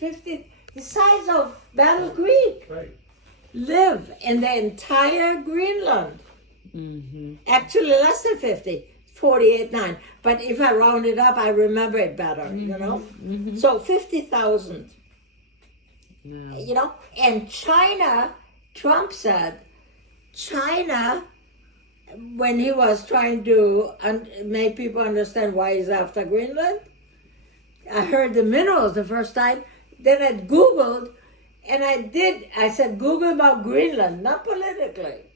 the size of Battle Creek, Right. live in the entire Greenland. Mm-hmm. Actually, less than 50, 48.9. But if I round it up, I remember it better, you know? Mm-hmm. So 50,000, Yeah. you know? And China, Trump said, China, when he was trying to make people understand why he's after Greenland, I heard the minerals the first time, then I Googled, and I said, Google about Greenland, not politically.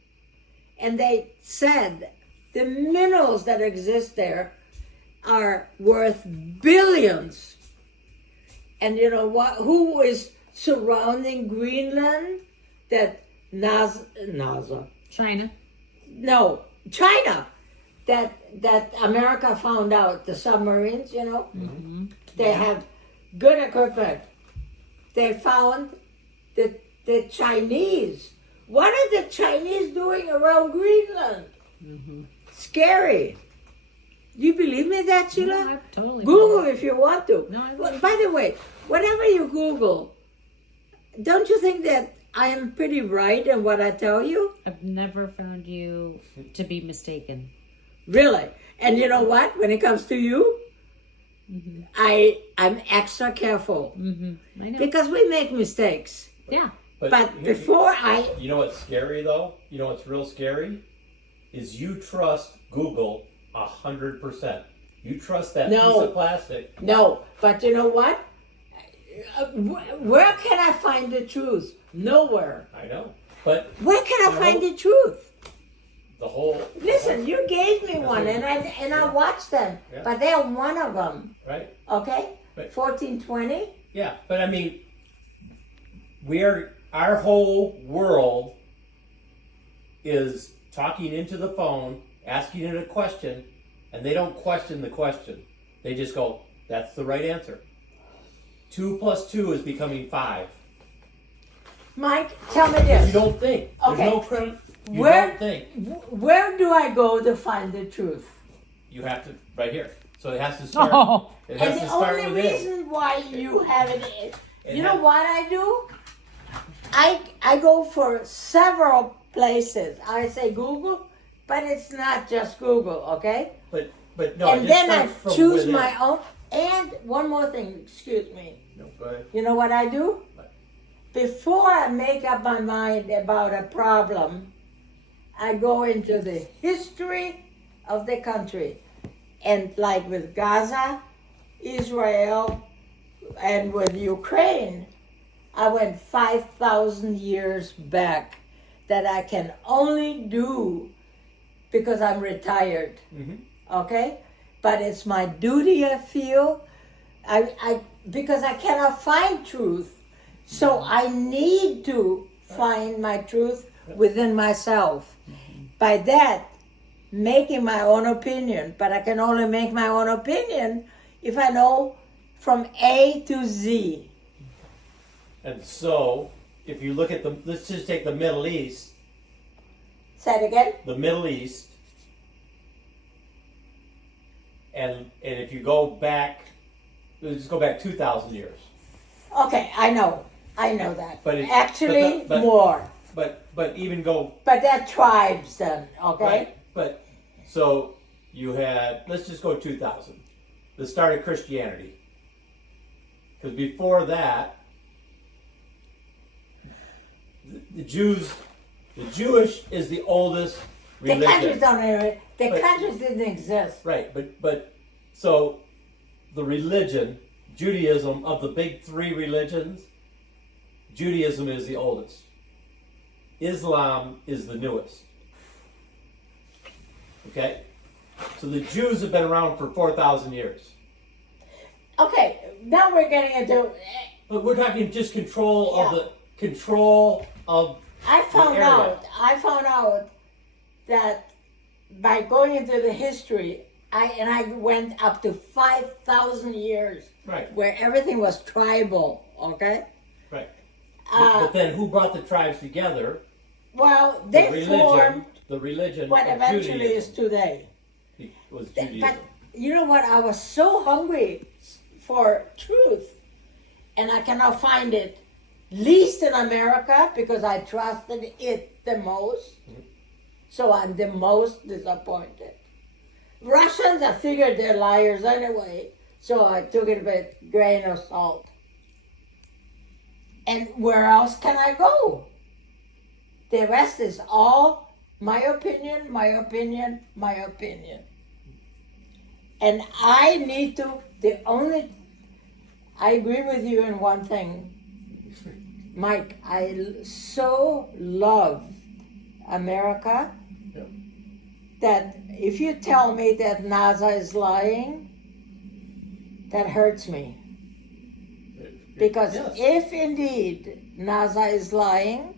And they said the minerals that exist there are worth billions. And you know what? Who is surrounding Greenland? That NASA. China. No, China. That America found out the submarines. You know, Mm-hmm. they have good equipment. They found the Chinese. What are the Chinese doing around Greenland? Mm-hmm. Scary. Do you believe me that, Sheila? No, I totally Google if you want to. No, I Well, will. by the way, whatever you Google, don't you think that I am pretty right in what I tell you? I've never found you to be mistaken. Really? And you know what? When it comes to you, Mm-hmm. I'm extra careful Mm-hmm. I know. because we make mistakes. Yeah. But here- before you know what's scary though? You know what's real scary? Is you trust Google 100%. You trust that No. piece of plastic. no, but you know what? Where can I find the truth? Nowhere. I know. But Where can I No. find the truth? the whole Listen, you gave me That's one, right. and I watched them, Yeah. but they're one of them. right? Okay, Right. 1420. Yeah, but I mean, our whole world is talking into the phone, asking it a question, and they don't question the question. They just go, "That's the right answer." 2 plus 2 is becoming 5. Mike, tell me You this: don't think. There's Okay. no credit. You Where- don't think. where do I go to find the truth? You have to right here. So it has to start. Oh. It has And to the start only within. reason why you have it, It you know has- what I do? I go for several places. I say Google, but it's not just Google, okay? But no. And it then I starts from choose within. my own. And one more thing, excuse me. No, go ahead. You know what I do? What? Before I make up my mind about a problem, I go into the history of the country. And like with Gaza, Israel, and with Ukraine, I went 5,000 years back that I can only do because I'm retired. Mhm. Okay? But it's my duty, I feel, because I cannot find truth. So I need to find my truth within myself. By that, making my own opinion. But I can only make my own opinion if I know from A to Z. And so, if you look at let's just take the Middle East. Say it again. The Middle East, and if you go back, let's just go back 2,000 years. Okay, I know that. But it- Actually, but more. But even go But they're tribes then, okay? right. But so you had, let's just go 2,000, the start of Christianity. Because before that, the Jewish is the oldest The countries religion. don't even, the But- countries didn't exist. Right, but so the religion, Judaism, of the big three religions, Judaism is the oldest. Islam is the newest. Okay? So the Jews have been around for 4,000 years. Okay, now we're getting into, But we're talking just control of I found area. out that by going into the history, I went up to 5,000 years right, where everything was tribal, okay? right. Uh, But then who brought the tribes together? Well, The they religion, formed the religion what of eventually is Judaism today. was But Judaism. you know what? I was so hungry for truth. and I cannot find it, least in America, because I trusted it the most. So I'm the most disappointed. Russians, I figured they're liars anyway, so I took it with a grain of salt. And where else can I go? The rest is all my opinion, my opinion, my opinion. And I need to, I agree with you in one thing. Mike, I so love America Yep. that if you tell me that NASA is lying, that hurts me. Because Yes. if indeed NASA is lying,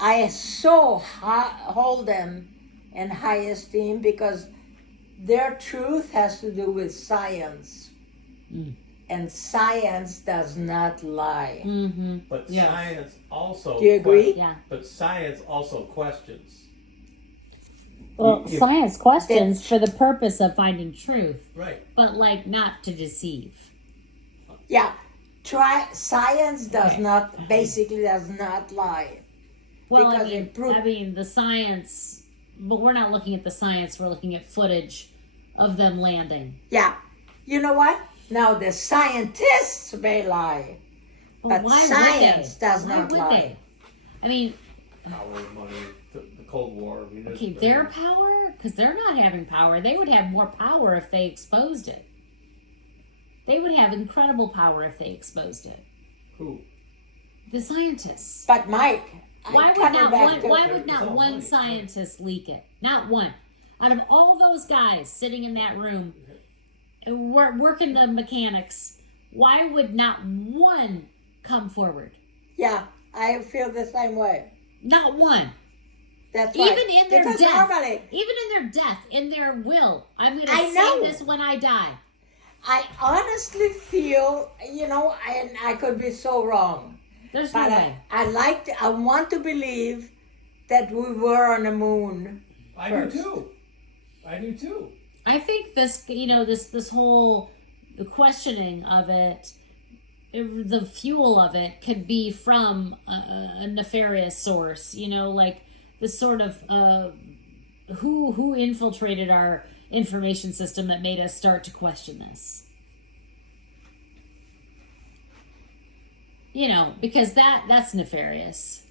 I so hold them in high esteem because their truth has to do with science. Mm. And science does not lie. Mm-hmm. But Yes. science also. Do you agree? Yeah. But science also questions. Well, You- science questions for the purpose of finding truth, Right. but like not to deceive. Yeah. Science does not, basically does not lie. Well, Because it proved- I mean, the science, but we're not looking at the science. We're looking at footage of them landing. Yeah. You know what? Now the scientists may lie, But but why science would they? does Why not would lie. they? I mean, Power, money, the Cold War. I mean, okay, their power, because they're not having power. They would have more power if they exposed it. They would have incredible power if they exposed it. Who? The scientists. But Mike, Why I'm would coming not back one? to Why would It's not all one money. scientist leak it? Not one. Out of all those guys sitting in that room, working the mechanics, why would not one come forward? Yeah, I feel the same way. Not one. That's right. Even in their Because death. normally, Even in their death, in their will, I'm going I to know. say this when I die. I honestly feel, and I could be so wrong, There's no but way. I want to believe that we were on the moon. I First. do too. I do too. I think this, this whole questioning of it, the fuel of it could be from a nefarious source. Like this sort of who infiltrated our information system that made us start to question this. Because that's nefarious.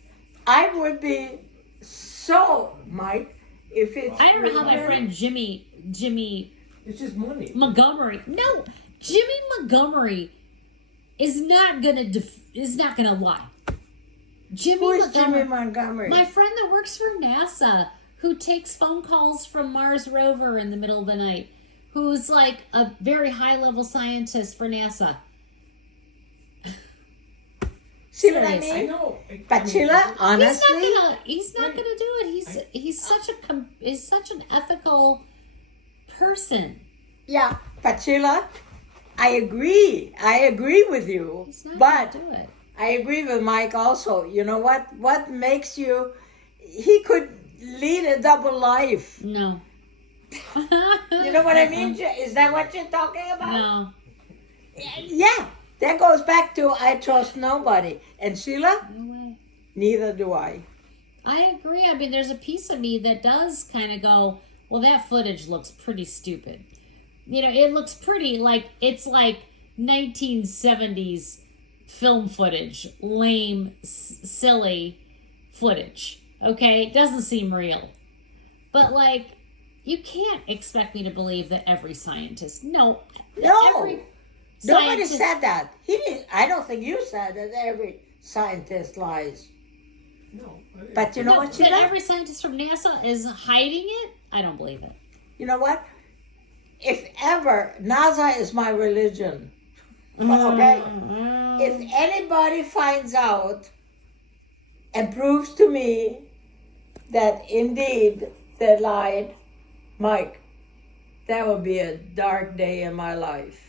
I would be so, Mike, if it's. I don't know how my really- friend Jimmy It's just money. Montgomery. No, Jimmy Montgomery is not gonna lie. Jimmy Who is Montgomery, Jimmy Montgomery? my friend that works for NASA, who takes phone calls from Mars rover in the middle of the night, who's like a very high level scientist for NASA. See what I Serious. I mean? know. But Sheila, honestly, He's not gonna do it. He's such an ethical person. yeah, but Sheila, I agree. I agree with you. He's not But gonna do it. I agree with Mike also. You know what? What makes you? He could lead a double life. No. You know what I mean? Is that what you're talking about? No. Yeah. That goes back to I trust nobody. And Sheila, No way. neither do I. I agree. I mean, there's a piece of me that does kind of go, well, that footage looks pretty stupid. It looks pretty it's like 1970s film footage, lame, silly footage. Okay, it doesn't seem real. But you can't expect me to believe that every scientist. No. Every Nobody scientist- said that. He didn't. I don't think you said that every scientist lies. No. But you know No, what, that Sheila? every scientist from NASA is hiding it? I don't believe it. You know what? If ever, NASA is my religion. Okay? If anybody finds out and proves to me that indeed they lied, Mike, that would be a dark day in my life.